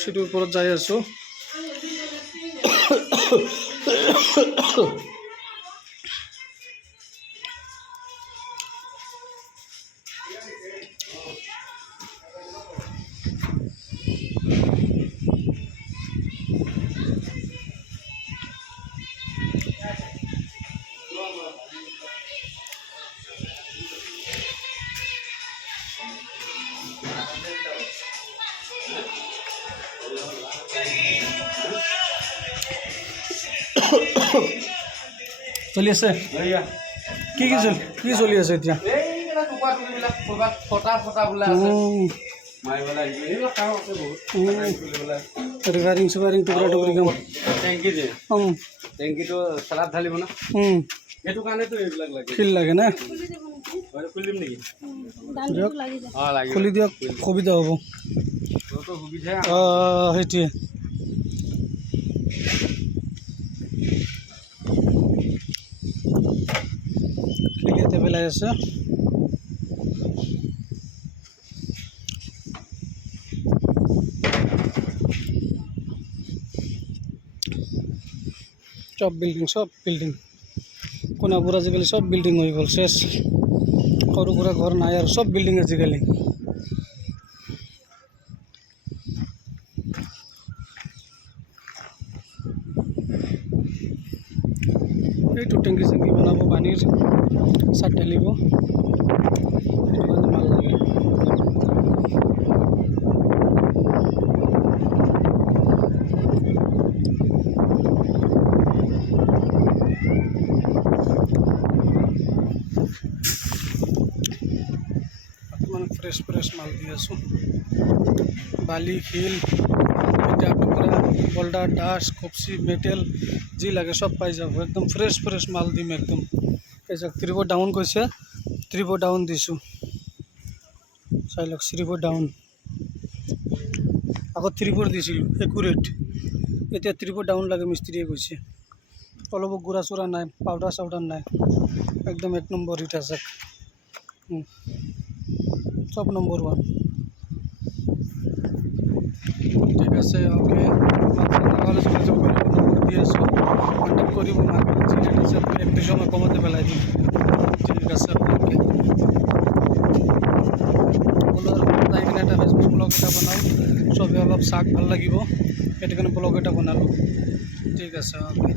সিটোৰ ওপৰত যাই আছোঁ। চলি আছে কি চলি আছে এতিয়া? ৰিভাৰিং চিভাৰিং টুকুৰা টুকুৰি কাম টেংকিটো চালাত ঢালিব না সেইটো কাৰণেতো এইবিলাক লাগে ফিল লাগে না খুলিম নেকি খুলি দিয়ক সুবিধা হ'ব সুবিধা সেইটোৱে খেলিয়াতে পেলাই আছে সব বিল্ডিং কোনাপুৰ আজিকালি সব বিল্ডিং হয়ে গেল শেষ সৰু সুৰা ঘৰ নাই আৰু সব বিল্ডিং আজিকালি এইটো টেংকি চেংকি বনাব পানীৰ চাট ঢালিব সেইটো কাৰণে ভাল লাগে फ्रेश माल दी आसो बाली शिल इटा टुकड़ा बोल्डर डास कपसी मेटेल जी लगे सब पाई जा एकदम फ्रेश माल दिम एकदम त्रिबो डाउन कैसे त्रिबो डाउन दिसो चाइलक त्रिबो डाउन आगत त्रिबोर दिसिलु एकुरेट एटा त्रिबो डाउन लगे मिस्त्रीये कैसे अलप गुड़ा चुरा ना पाउडार साउडार ना एकदम एक नम्बर इटा सक सब नम्बर 1 ठीक है ओके दिए कन्टेक्ट कर एक दो समय कमाते पेल दी ठीक है ओके फेसबुक ब्लग एट बनाओ सबे अलग चाक भल लगे ये ब्लग एट बनालो ठीक है ओके